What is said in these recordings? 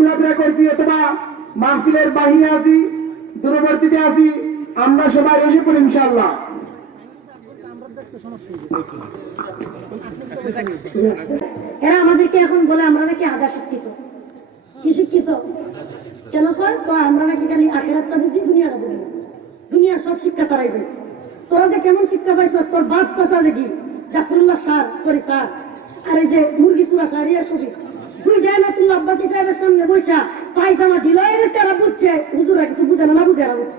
ঘোরাফেরা করছি অথবা মাহফিলের বাহিরে আছি, দূরবর্তীতে আছি, আমরা সবাই এসে পড়ি ইনশাআল্লাহ। এরা আমাদেরকে এখন বলে আমরা নাকি আধা শিক্ষিত। কি শিক্ষিত কেন স্যার? তো আমরা নাকি খালি আখেরাতটা বুঝি, দুনিয়াটা বুঝি না। দুনিয়ার সব শিক্ষা তারাই পেয়েছে। তোরা যে কেমন শিক্ষা পাইছ, তোর বাপ চাচা দেখি জাফরুল্লাহ স্যার, সরি স্যার, আর এই যে মুরগি সুরা স্যার, ইয়ার কবি দুই জায়নাতুল্লাহ আব্বাসী সাহেবের সামনে বসা পায়জামা ঢিলয়ে গেছে, এরা বুঝছে হুজুরা কিছু বুঝে না, বুঝে এরা বুঝছে,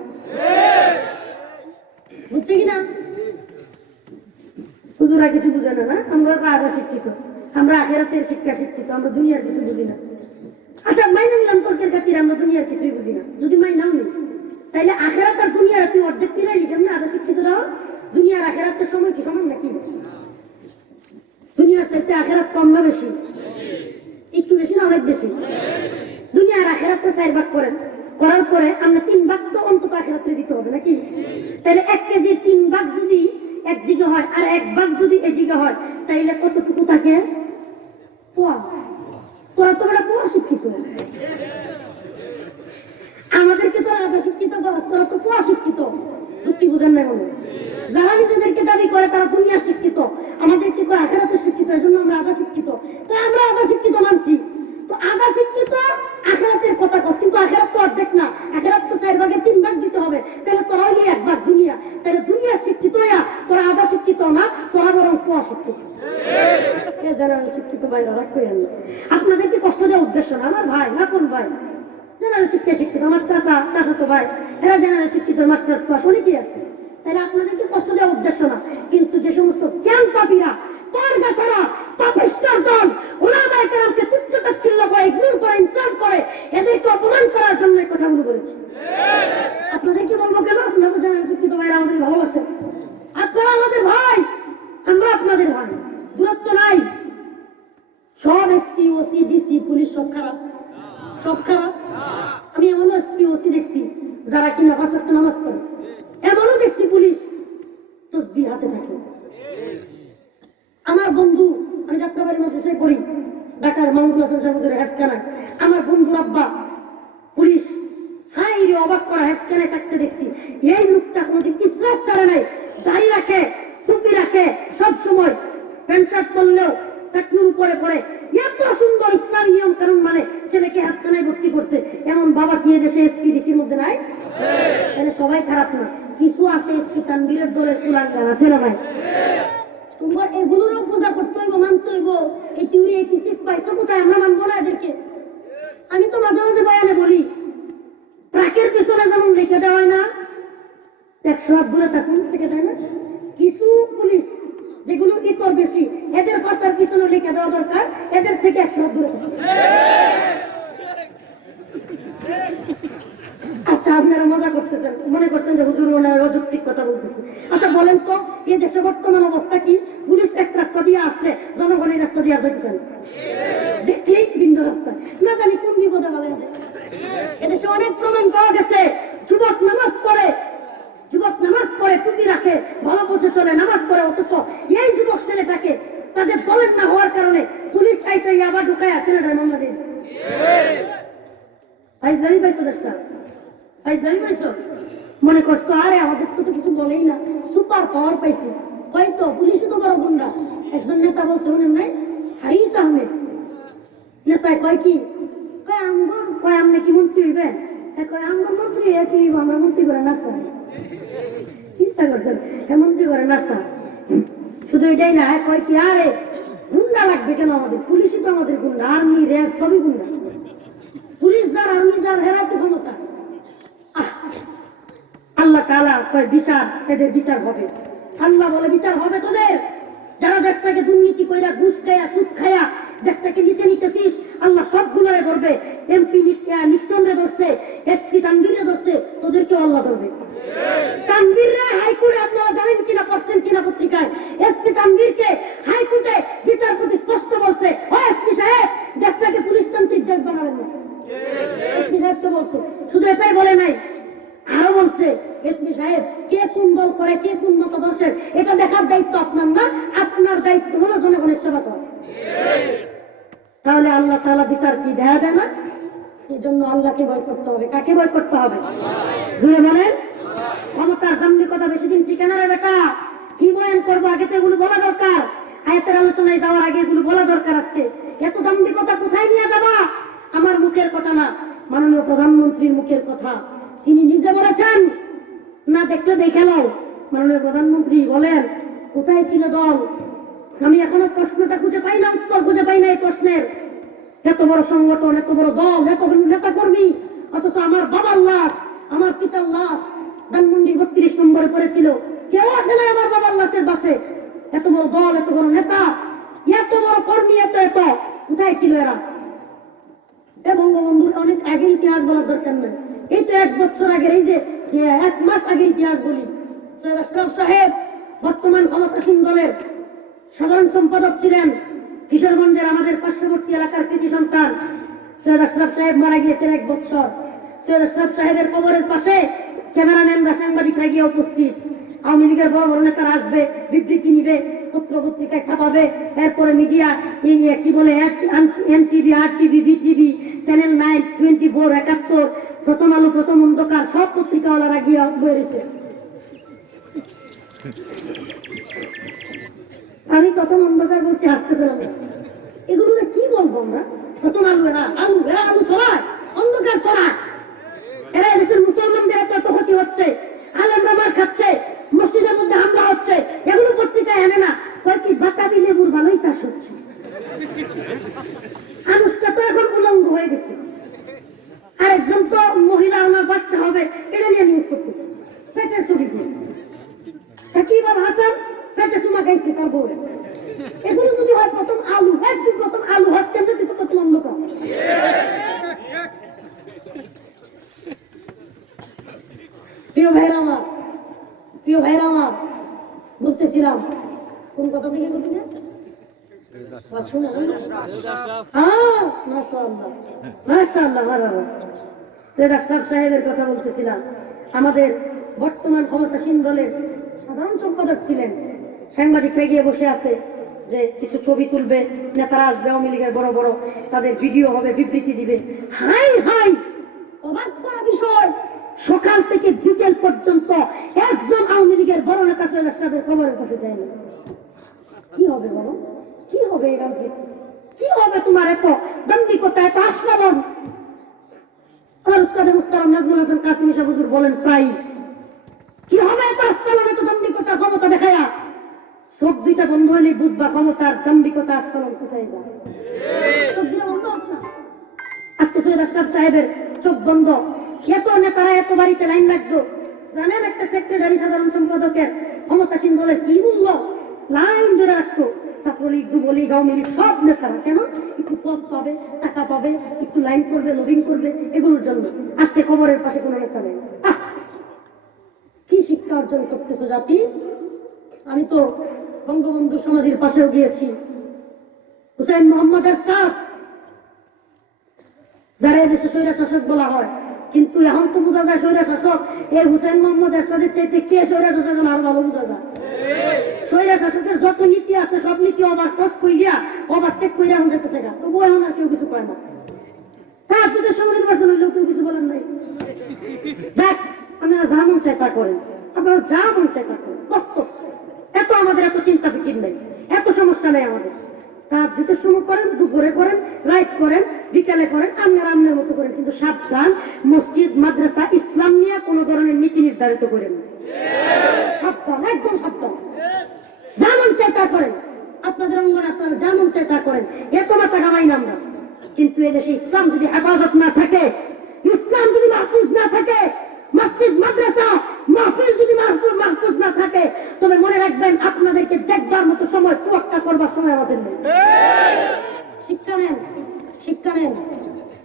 বুঝছে কিনা? হুজুরা কিছু বুঝে না। আমরা তো আধা শিক্ষিত, আমরা আখেরাতের শিক্ষা শিক্ষিত, আমরা দুনিয়ার কিছু বুঝি না। আচ্ছা মাইনা নিলাম তর্কের খাতিরে আমরা দুনিয়ার কিছুই বুঝি না। যদি মাইনাও নি তাইলে আখেরাত আর দুনিয়ার তুই অর্ধেক মিলাইলি কেমন? আধা শিক্ষিত দাও। দুনিয়ার আখেরাতের সময় কি সমান নাকি? দুনিয়ার চাইতে আখেরাত কম না বেশি? একটু বেশি না অনেক বেশি? দুনিয়ার আখেরাতটা 4 ভাগ করেন, করার পরে আমরা 3 ভাগ তো অন্তত আখেরাতে দিতে হবে নাকি? তাহলে 1 কেজি 3 ভাগ যদি একদিকে হয় আর 1 ভাগ যদি এদিকে হয়, তাইলে কতটুকু থাকে? পোয়া। তোরা তো বড় পোয়া শিক্ষিত, আমাদেরকে তো আধা শিক্ষিত বলছ, তোরা তো পোয়া শিক্ষিত। যুক্তি বুঝেন না বলে যারা নিজেদেরকে দাবি করে তারা দুনিয়া শিক্ষিত, আমাদেরকে কয় আখেরাতে শিক্ষিত, এই জন্য আমরা আধা শিক্ষিত। তো আমরা আধা শিক্ষিত মানছি, তো আধা শিক্ষিত আখেরাতের কথা কস, কিন্তু আখেরাত তো অর্ধেক না, আখেরাত তো 4 ভাগে 3 ভাগ দিতে হবে। তাহলে তোরা হলি 1 ভাগ দুনিয়া, তাহলে দুনিয়া শিক্ষিত হইয়া তোরা আধা শিক্ষিত না, তোরা বরং পোয়া শিক্ষিত। যারা শিক্ষিত ভাইরা রাগ করেন না, আপনাদেরকে কষ্ট দেওয়ার উদ্দেশ্য না। আমার ভাই না কোন ভাই জেনারেল শিক্ষা শিক্ষিত, আমার চাচা তো ভাই, এরা জেনারেল শিক্ষিত, মাস্টার্স পাস অনেকেই আছে, তাহলে আপনাদেরকে কষ্ট দেওয়ার উদ্দেশ্য না। কিন্তু যে সমস্ত জ্ঞান পাপীরা, পরগাছাড়া, পাপিষ্ঠর দল, উলামায়ে কেরামকে তুচ্ছ তাচ্ছিল্য করে, ইগনোর করে, ইনসাল্ট করে, এদেরকে অপমান করার জন্য এই কথাগুলো বলেছি। আপনাদেরকে বলবো কেন? আপনারা তো জেনারেল শিক্ষিত ভাইরা আমাদের ভালোবাসেন, আপনারা আমাদের ভাই, আমরা আপনাদের ভাই, দূরত্ব নাই। সব এসপি, ওসি, ডিসি, পুলিশ সব খারাপ, সব খারাপ। আমি এমনও এসপি, ওসি দেখছি যারা কিনা 5 ওয়াক্ত নামাজ পড়ে, এমনও দেখছি পুলিশ তসবিহ হাতে থাকে। আমার বন্ধু, আমি যাত্রাবাড়ি মাদ্রাসায় পড়ি, ঢাকার মাহমুদুল হাসান সাহেবের হেফখানায়, আমার বন্ধুর আব্বা পুলিশ। হাই রে, অবাক করা, হেফখানায় থাকতে দেখছি। এই লোকটা কোনোদিন ইসরাফ ছাড়ে নাই, দাড়ি রাখে, টুপি রাখে, সব সময় প্যান্ট শার্ট পরলেও টাকনুর উপরে পড়ে, এত সুন্দর ইসলামী নিয়ম কানুন মানে ছেলেকে হাসখানায় ভর্তি করছে। এমন বাবা কি দেশে এসপিডিসির মধ্যে নাই? তাহলে সবাই খারাপ না, কিছু আছে এসপি তানবীরের দলের কুলাঙ্গার আছে না ভাই? তোমার এগুলোরও পূজা করতে হইব, মানতে হইব। এই থিওরি, এই থিসিস পাইছো কোথায়? আমরা মানবো না এদেরকে। আমি তো মাঝে মাঝে বয়ানে বলি, ট্রাকের পিছনে যেমন লিখে দেওয়া হয় না 100 হাত দূরে থাকুন, থেকে দেয় না? কিছু পুলিশ যেগুলো ইতর বেশি, এদের পাশার পিছনে লিখে দেওয়া দরকার, এদের থেকে 100 হাত দূরে থাকুন। আচ্ছা, আপনারা মজা করতেছেন, মনে করছেন যে হুজুর মনে হয় অযৌক্তিক কথা বলতেছে। আচ্ছা বলেন তো, এই দেশে বর্তমান অবস্থা কি? পুলিশ এক রাস্তা দিয়ে আসলে জনগণের রাস্তা দিয়ে দেখছেন, দেখলেই ভিন্ন রাস্তা, না জানি কোন বিপদে বলেন। এদেশে অনেক প্রমাণ পাওয়া গেছে, যুবক নামাজ পড়ে, টুপি রাখে, ভালো পথে চলে, নামাজ পড়ে, অথচ এই যুবক ছেলেটাকে তাদের দলের না হওয়ার কারণে পুলিশ আইসে আবার ঢুকায় ছেলেটার মামলা দিয়েছে। ফাইজলামি পাইছো দেশটা, ফাইজলামি পাইছো। মনে করছো আরে আমাদের তো কিছু বলেই না, সুপার পাওয়ার পাইছি। হয়তো পুলিশও তো বড় গুন্ডা। একজন নেতা বলছে, মনে নাই, হারিস আহমেদ নেতায় কয় কি, কয় আমগর, কয় আমনে কি মন্ত্রী হইবেন? কয় আমগর মন্ত্রী একই, আমরা মন্ত্রী করে না স্যার। চিন্তা করছেন, মন্ত্রী করে না স্যার। শুধু এটাই না, কয় কি আরে গুন্ডা লাগবে কেন আমাদের? পুলিশই তো আমাদের গুন্ডা, আর্মি, র্যাব সবই গুন্ডা। পুলিশ যার, আর্মি যার, হেরার তো ক্ষমতা। আল্লাহ তাআলা কয় বিচার, এদের বিচার হবে। আল্লাহ বলে বিচার হবে তোদের। যারা দেশটাকে দুর্নীতি কইরা, ঘুষ খায়া, সুদ খায়া দেশটাকে নিচে নিতেছিস, আল্লাহ সবগুলোরে ধরবে। এমপি নিক্সনরে ধরছে, এসপি তানভীরে ধরছে, তোদেরকেও আল্লাহ ধরবে। তানভীররে হাইকোর্টে, আপনারা জানেন কিনা, পড়ছেন কিনা পত্রিকায়, এসপি তানভীরকে হাইকোর্টে বিচারপতি স্পষ্ট বলছে, ও এসপি সাহেব সাহেব দেশটাকে পুলিশতান্ত্রিক দেশ বানাবেন না। এসপি সাহেব তো বলছে, শুধু এটাই বলে নাই, আরো বলছে এসপি সাহেব কে কোন দল করে, কে কোন মতাদর্শের, এটা দেখার দায়িত্ব আপনার না, আপনার দায়িত্ব হলো জনগণের সেবা করা। তাহলে আল্লাহ তাআলা বিচার কি দেখা দেয় না? এই জন্য আল্লাহকে ভয় করতে হবে। কাকে ভয় করতে হবে? জুড়ে বলেন। ক্ষমতার দাম্ভিকতা বেশি দিন টিকে না রে বেটা। কি বয়ান করবো, আগে তো এগুলো বলা দরকার। আয়াতের আলোচনায় যাওয়ার আগে এগুলো বলা দরকার। আজকে এত দাম্ভিকতা কোথায় নিয়ে যাবা? আমার মুখের কথা না, মাননীয় প্রধানমন্ত্রীর মুখের কথা। তিনি নিজে বলেছেন, না দেখলে দেখে নাও। মাননীয় প্রধানমন্ত্রী বলেন, কোথায় ছিল দল? আমি এখনো প্রশ্নটা খুঁজে পাই না, উত্তর খুঁজে পাই না এই প্রশ্নের। এত বড় সংগঠন, এত বড় দল, এত বড় নেতা কর্মী, অথচ আমার বাবার লাশ, আমার পিতার লাশ ধানমন্ডি 32 নম্বরে পড়েছিল। কেউ আসে না আমার বাবার লাশের পাশে। এত বড় দল, এত বড় নেতা, এত বড় কর্মী, এত এত কোথায় ছিল এরা? এ বঙ্গবন্ধুর অনেক আগে ইতিহাস বলার দরকার নেই। এই তো 1 বছর আগে, এই যে 1 মাস আগে ইতিহাস বলি। সৈয়দ আশরাফ সাহেব বর্তমান ক্ষমতাসীন দলের সাধারণ সম্পাদক ছিলেন। কিশোরগঞ্জের আমাদের পার্শ্ববর্তী এলাকার কৃতি সন্তান সৈয়দ আশরাফ সাহেব মারা গিয়েছেন 1 বছর। সৈয়দ আশরাফ সাহেবের কবরের পাশে ক্যামেরাম্যানরা, সাংবাদিকরা গিয়ে উপস্থিত। আওয়ামী লীগের বড় বড় নেতারা আসবে, বিবৃতি নিবে, পত্র পত্রিকায় ছাপাবে, এরপরে মিডিয়া কি বলে এনটিভি, আরটিভি, বিটিভি, চ্যানেল 9, 24, 71, প্রথম আলো, প্রথম অন্ধকার, সব পত্রিকাওয়ালারা গিয়ে বলেছে। আমি প্রথম অন্ধকার বলছি, হাসতেছিলাম। এগুলো কি বলবো আমরা? প্রথম আলু, এরা আলু ছড়ায়, অন্ধকার ছড়ায়। এরা দেশের মুসলমানদের এত ক্ষতি হচ্ছে, আলেমরা মার খাচ্ছে, মসজিদের মধ্যে হামলা হচ্ছে, এগুলো পত্রিকায় এনে না। কি বাতাবি লেবুর ভালোই চাষ হচ্ছে। আনুষটা তো এখন উলঙ্গ হয়ে গেছে। আরেকজন তো মহিলা, ওনার বাচ্চা হবে, এটা নিয়ে নিউজ করতেছে, পেটের ছবি দিয়ে। সাকিব আল হাসান পেটে সুমা গাইছে তার বউ। এগুলো যদি হয় প্রথম আলু, একদম প্রথম আলু হাস কেন্দ্র কিন্তু প্রথম অন্ধকার। প্রিয় ভাইরা আমার, প্রিয় ভাইরা আমার, বলতেছিলাম কোন কথা থেকে বলছিলেন? সৈয়দ আশরাফ সাহেবের কথা বলতেছিলাম। আমাদের বর্তমান ক্ষমতাসীন দলের সাধারণ সম্পাদক ছিলেন। সাংবাদিকরা গিয়ে বসে আছে যে কিছু ছবি তুলবে, নেতারা আসবে, আওয়ামী লীগের বড় বড়, তাদের ভিডিও হবে, বিবৃতি দিবে। হাই হাই, অবাক করা বিষয়, সকাল থেকে বিকেল পর্যন্ত একজন আওয়ামী লীগের বড় নেতা সৈয়দ আশরাফের কবরের পাশে যায় না। কি হবে বলো? কি হবে এই রাজনীতি? কি হবে তোমার এত দাম্ভিকতা, এত আস্ফালন? আমার উস্তাদে মুহতারাম নাজমুল হাসান কাসেমি সাহেব হুজুর বলেন প্রায়, কি হবে এত আস্ফালন, এত দাম্ভিকতা, ক্ষমতা দেখায়া? চোখ দুইটা বন্ধ হলে বুঝবা ক্ষমতার দাম্ভিকতা, আস্ফালন কোথায় যায়। চোখ দুটা বন্ধ হোক না। আজকে সৈয়দ আশরাফ সাহেবের চোখ বন্ধ। এত নেতারা এত বাড়িতে লাইন লাগতো। জানেন একটা সেক্রেটারি, সাধারণ সম্পাদকের ক্ষমতাসীন দলের কি মূল্য? লাইন ধরে রাখতো ছাত্রলীগ, যুবলীগ, আওয়ামী লীগ, সব নেতারা। কেন? একটু পদ পাবে, টাকা পাবে, একটু লাইন করবে, লবিং করবে, এগুলোর জন্য। আজকে কবরের পাশে কোনো নেতা নেই। কি শিক্ষা অর্জন করতেছো জাতি? আমি তো বঙ্গবন্ধু সমাধির পাশেও গিয়েছি। হুসাইন মোহাম্মদ এরশাদ, যারা এদেশে স্বৈরা শাসক বলা হয়, কিন্তু এখন তো বোঝা যায় স্বৈরা শাসক এই হুসাইন মোহাম্মদ এরশাদের চাইতে কে স্বৈরা শাসক আরো ভালো বোঝা যায়। স্বৈরা শাসকের যত নীতি আছে সব নীতি ওভারক্রস কইরা, ওভারটেক কইরা এখন যেতেছে না, তবুও এখন আর কেউ কিছু কয় না। তার যদি সময় নির্বাচন হইলেও কেউ কিছু বলেন নাই। যাক, আপনারা যা মন চায় তা করেন, আপনারা যা মন চায় তা করেন। বাস্তব এত আমাদের এত চিন্তা ফিকির নেই, এত সমস্যা নেই আমাদের। তার যুদ্ধের সময় করেন, দুপুরে করেন, রাইট করেন, বিকালে করেন, আপনারা আপনার মতো করেন, কিন্তু সাবধান, মসজিদ, মাদ্রাসা, ইসলাম নিয়ে কোন ধরনের নীতি নির্ধারিত করেন। সাবধান, একদম সাবধান। যা মন চায় তা করেন, আপনাদের অঙ্গনে আপনারা যা মন চায় তা করেন, এত মাথা কামাই না আমরা। কিন্তু এদেশে ইসলাম যদি হেফাজত না থাকে, ইসলাম যদি মাহফুজ না থাকে, মসজিদ, মাদ্রাসা, মাহফিল যদি মাহফুজ না থাকে, তবে মনে রাখবেন আপনাদেরকে দেখবার মতো সময়, তোয়াক্কা করবার সময় আমাদের নেই। শিক্ষা নেন, শিক্ষা নেন,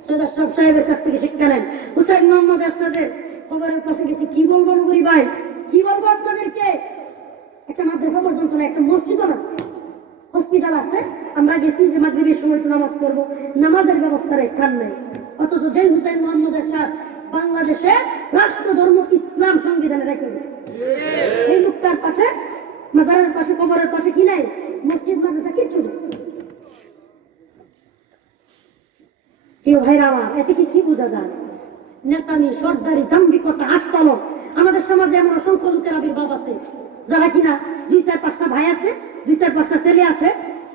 সৈয়দ আশরাফ সাহেবের কাছ থেকে শিক্ষা নেন। হুসাইন মোহাম্মদ এরশাদের কবরের পাশে গেছি, কি বলবো নগরী ভাই, কি বলবো আপনাদেরকে? একটা মাদ্রাসা পর্যন্ত না, একটা মসজিদও না, হসপিটাল আছে, আমরা গেছি যে মাগরিবের সময় একটু নামাজ পড়বো, নামাজের ব্যবস্থার স্থান নেই। অথচ যেই হুসাইন মোহাম্মদের সাথ বাংলাদেশে রাষ্ট্র ধর্ম ইসলাম সংবিধানে রেখে গেছে, এই লোকটার পাশে, মাজারের পাশে, কবরের পাশে কি নাই? মসজিদ, মাদ্রাসা কিচ্ছু নেই। প্রিয় ভাইরা আমার, এ থেকে কি বোঝা যায়? নেতামি, সর্দারি, দাম্ভিকতা, আস্ফালন। আমাদের সমাজে এমন অসংখ্য লোকের আবির্ভাব আছে যারা কিনা 2-4-5টা ভাই আছে, 2-4-5টা ছেলে আছে,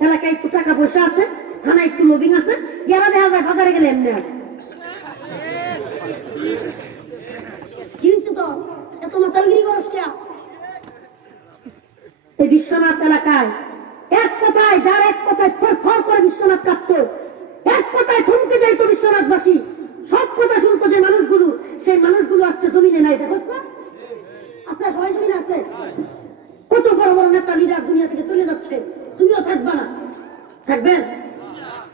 এলাকায় একটু টাকা পয়সা আছে, থানায় একটু লবিং আছে, এরা দেখা যায় বাজারে গেলে এমনি হয়। কি হয়েছে তো এত মাতালগিরি করস কে? এই বিশ্বনাথ এলাকায় এক কথায়, যার এক কথায় থর করে বিশ্বনাথ কাঁপতো, এক কথায় থমকে যাইতো বিশ্বনাথবাসী, সব কথা শুনতো যে মানুষগুলো, সেই মানুষগুলো আজকে জমিনে নাই। দেখোস না? আছে, সবাই জমিনে আছে। কত বড় বড় নেতা লিডার দুনিয়া থেকে চলে যাচ্ছে, তুমিও থাকবা না? থাকবেন?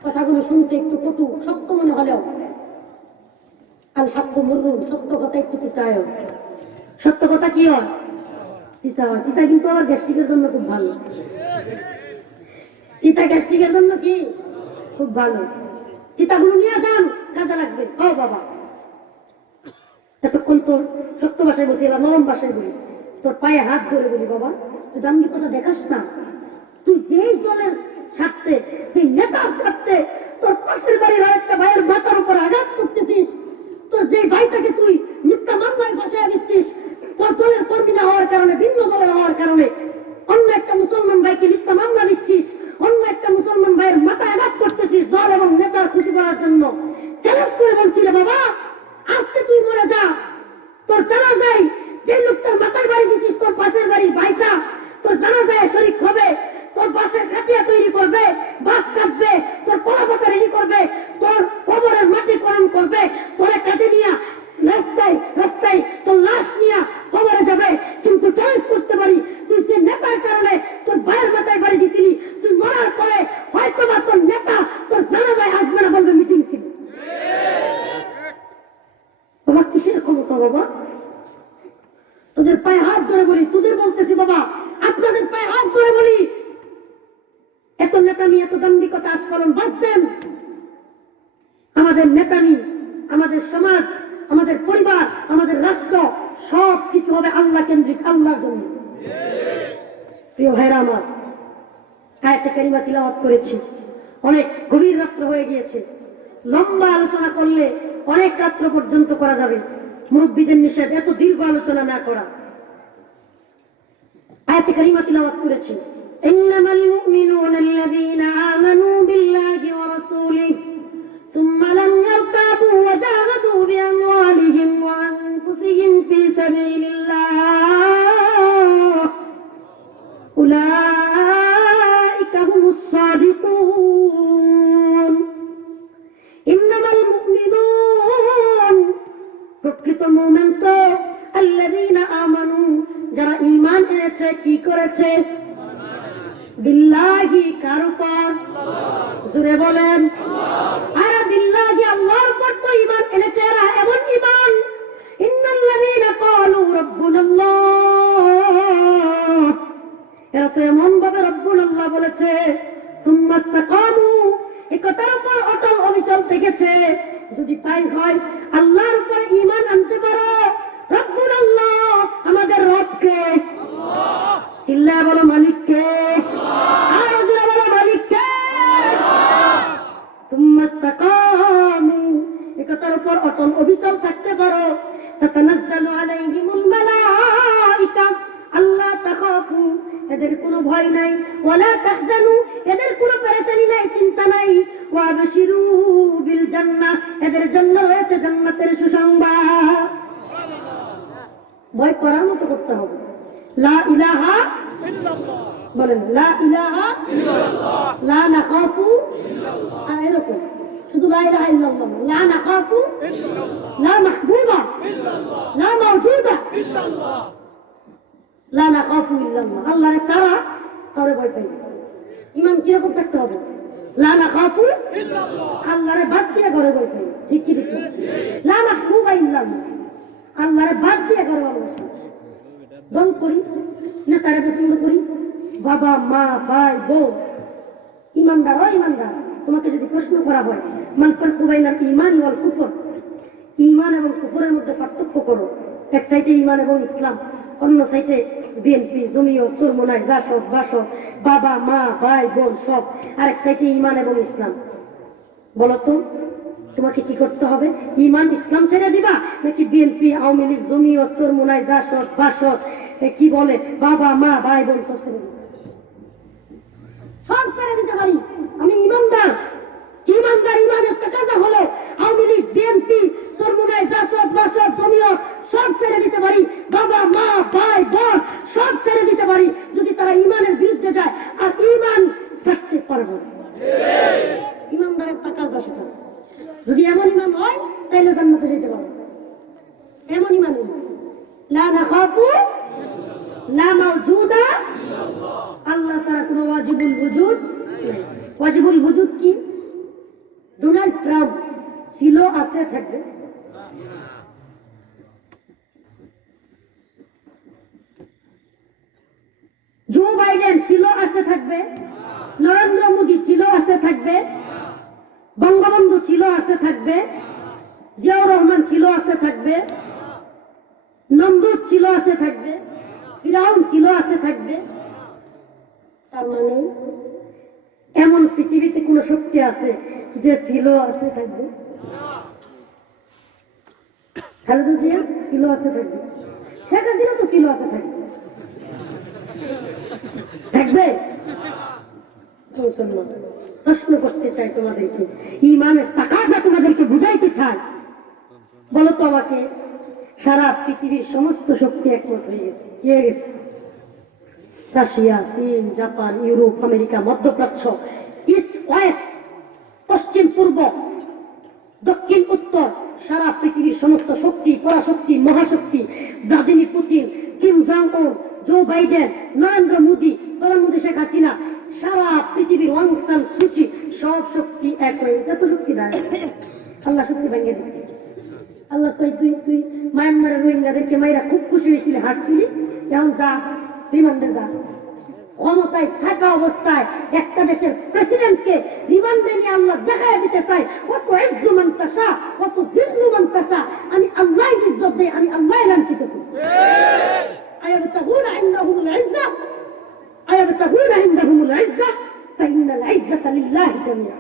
কথাগুলো শুনতে একটু কটু, সত্য মনে হলেও আল হাক্কু মুররুন, সত্য কথা একটু তিতা হয়। সত্য কথা কি হয়? তিতা হয়। তিতা কিন্তু আবার গ্যাস্ট্রিকের জন্য খুব ভালো। তিতা গ্যাস্ট্রিকের জন্য কি খুব ভালো। তিতাগুলো নিয়ে যান, কাজে লাগবে। ও বাবা, এতক্ষণ তোর সত্য ভাষায় বলছি, এবার নরম ভাষায় বলি, তোর পায়ে হাত ধরে বলি, বাবা তুই দাম্ভিকতা দেখাস না। তুই যেই দলের স্বার্থে, সেই নেতার স্বার্থে তোর পাশের বাড়ির আরেকটা ভাইয়ের মাথার উপর আঘাত করতেছিস, তোর যে ভাইটাকে তুই মিথ্যা মামলায় ফাঁসাইয়া দিচ্ছিস, তোর দলের কর্মী না হওয়ার কারণে, ভিন্ন দলের হওয়ার কারণে অন্য একটা মুসলমান ভাইকে মিথ্যা মামলা দিচ্ছিস, অন্য একটা মুসলমান ভাইয়ের মাথায় আঘাত করতেছিস দল এবং নেতার খুশি করার জন্য। চ্যালেঞ্জ করে বলছিলে, বাবা আজকে তুই মরে যা, তোর জানা যায় যে লোকটার মাথায় বাড়ি দিচ্ছিস, তোর পাশের বাড়ির ভাইটা তোর জানা যায় শরীক হবে, তোর বাসের খাটিয়া তৈরি করবে, বাস কাটবে, তোর কলা পাতা রেডি করবে, তোর কবরের মাটি করণ করবে, তোরে কাজে নিয়ে রাস্তায় রাস্তায় তোর লাশ নিয়ে কবরে যাবে। কিন্তু চ্যালেঞ্জ করতে পারি, তুই সে নেতার কারণে তোর ভাইয়ের মাথায় বাড়ি দিছিলি, তুই মরার পরে হয়তো বা তোর নেতা তোর জানা যায় আসবে না, বলবে মিটিং ছিল। বাবা কিসের ক্ষমতা বাবা? তোদের পায়ে হাত ধরে বলি, তোদের বলতেছি বাবা, আপনাদের পায়ে হাত ধরে বলি, এত নেতামি, এত দাম্ভিকতা, আস্ফালন বাদ দেন। আমাদের নেতামি, আমাদের সমাজ, আমাদের পরিবার, আমাদের রাষ্ট্র সব কিছু হবে আল্লাহ কেন্দ্রিক, আল্লাহর জন্য। প্রিয় ভাইরা আমার, আয়াতে কারিমা তিলাওয়াত করেছি, অনেক গভীর রাত্র হয়ে গিয়েছে, লম্বা আলোচনা করলে অনেক রাত্র পর্যন্ত করা যাবে। মুরব্বীদের নিষেধ এত দীর্ঘ আলোচনা না করা। আয়াতে কারিমা তিলাওয়াত করেছি, ইন্নামাল মুমিনুনা আল্লাযীনা আমানু বিল্লাহি ওয়া রাসূলিহি সুম্মা লাম ইয়ারতাবু ওয়া জাহাদু বিআমওয়ালিহিম ওয়া আনফুসিহিম ফী সাবিলিল্লাহ উলাইকা হুমুস সাদিকুন। ইন্নামাল মুমিনুন, প্রকৃত মুমিন তো আল্লাযীনা আমানু, যারা ঈমান এনেছে। কি করেছে? বিল্লাহি, কার উপর? জোরে বলেন। আর বিল্লাহি, আল্লাহর উপর তো ঈমান এনেছে। এরা এমন ঈমান, ইন্নাল্লাযীনা ক্বালু রাব্বুনাল্লাহ, এরা তো এমন ভাবে রব্বুনাল্লাহ বলেছে, সুম্মা ইসতাকামু, একতার উপর অটল অবিচল থেকেছে। যদি তাই হয়, আল্লাহর উপর ঈমান আনতে পারো। রব্বুনাল্লাহ, আমাদের রবকে। চিল্লায় বলো মালিককে, আর জোরে বলো মালিককে। সুম্মা ইসতাকামু, একতার উপর অটল অবিচল থাকতে পারো। তাতানাজ্জালু আলাইহিমুল মালাইকা আল্লা তাখাফু, এদের কোনো ভয় নাই, ওয়ালা তাহজানু, এদের কোনো পেরেশানি নাই, চিন্তা নাই, ওয়া বাশিরু বিল জান্নাহ, এদের জন্য রয়েছে জান্নাতের সুসংবাদ। ভয় করার মতো করতে হবে। লা ইলাহা ইল্লাল্লাহ, বলেন লা ইলাহা ইল্লাল্লাহ, লা নাখাফু ইল্লাল্লাহ, এরকম শুধু লা ইলাহা ইল্লাল্লাহ, লা নাখাফু ইল্লাল্লাহ, লা মাহবুবা ইল্লাল্লাহ, লা মাওজুদা ইল্লাল্লাহ, লা নাখাফু ইল্লাল্লাহ। আল্লাহর ছাড়া কাউরে ভয় পাই না। ঈমান কিরকম থাকতে হবে? লা নাখাফু ইল্লাল্লাহ, আল্লাহরে বাদ দিয়ে ঘরে ভয় পাই। ঠিক কি ঠিক? লা মাহবুবা ইল্লাল্লাহ, আল্লাহরে বাদ দিয়ে ঘরে ভালোবাসি। দল করি, নেতারে পছন্দ করি, বাবা মা ভাই বউ ইমানদার ও ইমানদার, তোমাকে যদি প্রশ্ন করা হয় মান ফারকু বাইনাল ঈমান ওয়াল কুফর, ঈমান এবং কুফরের মধ্যে পার্থক্য করো। এক সাইডে ঈমান এবং ইসলাম, অন্য সাইডে বিএনপি, জমিয়ত, চরমোনাই, জাসদ, বাসদ, বাবা মা ভাই বোন সব, আরেক সাইডে ঈমান এবং ইসলাম। বলো তো তোমাকে কি করতে হবে? ঈমান ইসলাম ছেড়ে দিবা নাকি বিএনপি, আওয়ামী লীগ, জমিয়ত, চরমোনাই, জাসদ, বাসদ, কি বলে বাবা মা ভাই বোন সব ছেড়ে দিবা? সব ছেড়ে দিতে পারি। আমি ইমানদার, ইমানদার ইমানের তাকাজা হলো আওয়ামী লীগ, বিএনপি, চরমোনাই, জাসদ, বাসদ, জমিয়ত সব ছেড়ে দিতে পারি, বাবা মা ভাই বোন সব ছেড়ে দিতে পারি যদি তারা ইমানের বিরুদ্ধে যায়। আর ইমান ছাড়তে পারবো না। ইমানদারের তাকাজা সেটা। যদি এমন ইমান হয় তাহলে জান্নাতে যেতে পারবো। এমন ইমান লা নাখাফু লা মাওজুদা, আল্লাহ ছাড়া কোনো ওয়াজিবুল ওজুদ নাই। ওয়াজিবুল ওজুদ কি? ডোনাল্ড ট্রাম্প ছিল, আছে, থাকবে। জো বাইডেন ছিল, আছে, থাকবে। নরেন্দ্র মোদী ছিল, আছে, থাকবে। বঙ্গবন্ধু ছিল, আছে, থাকবে। জিয়াউর রহমান ছিল, আছে, থাকবে। নমরুদ ছিল, আছে, থাকবে। ফিরাউন ছিল, আছে, থাকবে। তার মানে এমন পৃথিবীতে কোন শক্তি আছে যে ছিল, আছে, থাকবে? খালেদা জিয়া ছিল, আছে, থাকবে। শেখ হাসিনা তো ছিল, আছে, থাকবে। থাকবে? মুসলমান প্রশ্ন করতে চাই তোমাদেরকে, ইমানের তাকাজা তোমাদেরকে বুঝাইতে চাই। বলো তো আমাকে, সারা পৃথিবীর সমস্ত শক্তি একমত হয়ে গেছে, কি হয়ে গেছে? রাশিয়া, চীন, জাপান, ইউরোপ, আমেরিকা, মধ্যপ্রাচ্য, ইস্ট ওয়েস্ট, পশ্চিম পূর্ব, দক্ষিণ উত্তর, সারা পৃথিবীর সমস্ত শক্তি, পরাশক্তি, মহাশক্তি, ভ্লাদিমির পুতিন, কিম জং উন, জো বাইডেন, নরেন্দ্র মোদী, প্রধানমন্ত্রী শেখ হাসিনা, সারা পৃথিবীর অং সান সুচি, সব শক্তি এক হয়ে গেছে। এত শক্তি দেয় আল্লাহ, শক্তি ভেঙে দিচ্ছে আল্লাহ। তুই মায়ানমারের রোহিঙ্গাদেরকে মাইরা খুব খুশি হয়েছিল, হাসছিলি, এখন যা রিমান্ডে যা। ক্ষমতায় থাকা অবস্থায় একটা দেশের প্রেসিডেন্টকে রিমান্ডে নিয়ে আল্লাহ দেখায় দিতে চাই, কত ইজ্জু মান তাশা, কত জিল্লু মান তাশা। আমি আল্লাহ ইজ্জত দেই, আমি আল্লাহ লাঞ্ছিত করি। আয়াবতাগুনা ইনদাহুমুল ইজ্জা, আয়াবতাগুনা ইনদাহুমুল ইজ্জা, ফাইনাল ইজ্জাতা লিল্লাহি জামিআ।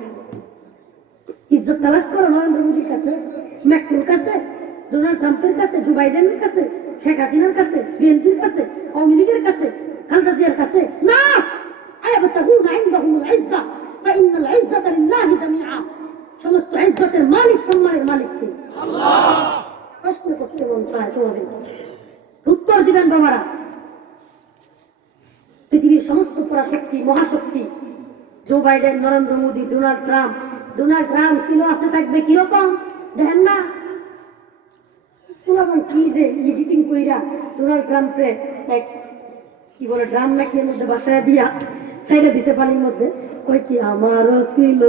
ইজ্জত তালাশ করো নরেন্দ্র মোদীর কাছে, ম্যাক্রোর কাছে, ডোনাল্ড ট্রাম্পের কাছে, জো বাইডেনের কাছে, শেখ হাসিনার কাছে, বিএনপির কাছে, আওয়ামী লীগের কাছে, খালেদা জিয়ার কাছে না। আয়াবতাগুনা ইনদাহুমুল ইজ্জা, ফাইনাল ইজ্জাতা লিল্লাহি জামিআ। সমস্ত ইজ্জতের মালিক, সম্মানের মালিক কে? আল্লাহ। প্রশ্ন করতে মন চায় তোমাদের, উত্তর দিবেন বাবারা। পৃথিবীর সমস্ত পরাশক্তি, মহাশক্তি, Joe Biden, Narendra Modi, Donald Trump. Donald Trump ছিল, আছে, থাকবে। কিরকম দেখেন না? কি যে এডিটিং কইরা ডোনাল্ড ট্রাম্পে এক কি বলে ড্রাম নাকি এর মধ্যে বাসায় দিয়া সাইডে দিছে পানির মধ্যে, কই কি আমারও ছিল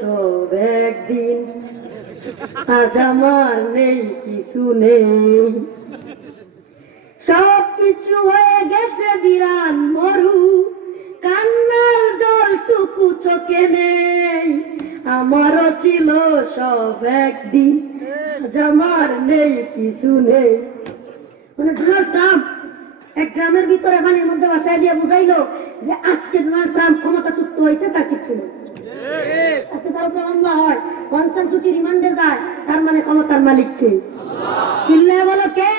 সব একদিন, আজ আমার নেই কিছু নেই, সব কিছু হয়ে গেছে বিরান মরু, কান্নার জলটুকু চোখে নেই, আমারও ছিল সব একদিন, আজ আমার নেই কিছু নেই। মানে ডোনাল্ড ট্রাম্প এক গ্রামের ভিতরে পানির মধ্যে বাসায় দিয়ে বুঝাইলো যে আজকে ডোনাল্ড ট্রাম্প ক্ষমতাচ্যুত হয়েছে, তার কিচ্ছু নেই। আজকে তার উপর মামলা হয়, অং সান সুচি রিমান্ডে যায়, তার মানে ক্ষমতার মালিক কে? চিল্লায় বলো কে?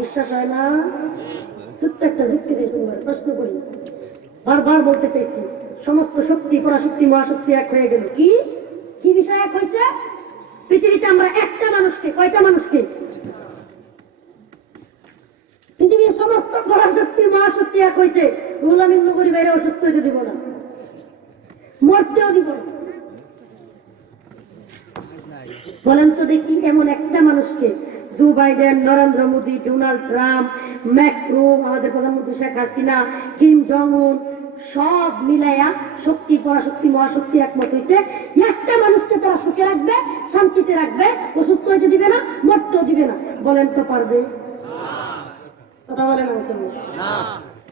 বিশ্বাস হয় না? ছোট্ট একটা যুক্তি দিয়ে তোমার প্রশ্ন করি, বারবার বলতে চাইছি, সমস্ত শক্তি, পরাশক্তি, মহাশক্তি এক হয়ে গেল। কি কি বিষয় এক হয়েছে? পৃথিবীতে আমরা একটা মানুষকে, কয়টা মানুষকে? পৃথিবীর সমস্ত পরাশক্তি, মহাশক্তি এক হয়েছে। রুলামিন নগরী বাইরে অসুস্থ হইতে দিব না, মরতেও দিব না। বলেন তো দেখি, এমন একটা মানুষকে Joe Biden, Narendra Modi, Donald Trump, Macron, আমাদের প্রধানমন্ত্রী শেখ হাসিনা, কিম জং উন, সব মিলাইয়া শক্তি, পরাশক্তি, মহাশক্তি একমত হয়েছে একটা মানুষকে তারা সুখে রাখবে, শান্তিতে রাখবে, অসুস্থ হইতে দিবে না, মরতেও দিবে না। বলেন তো পারবে? কথা বলে না মুসলমান,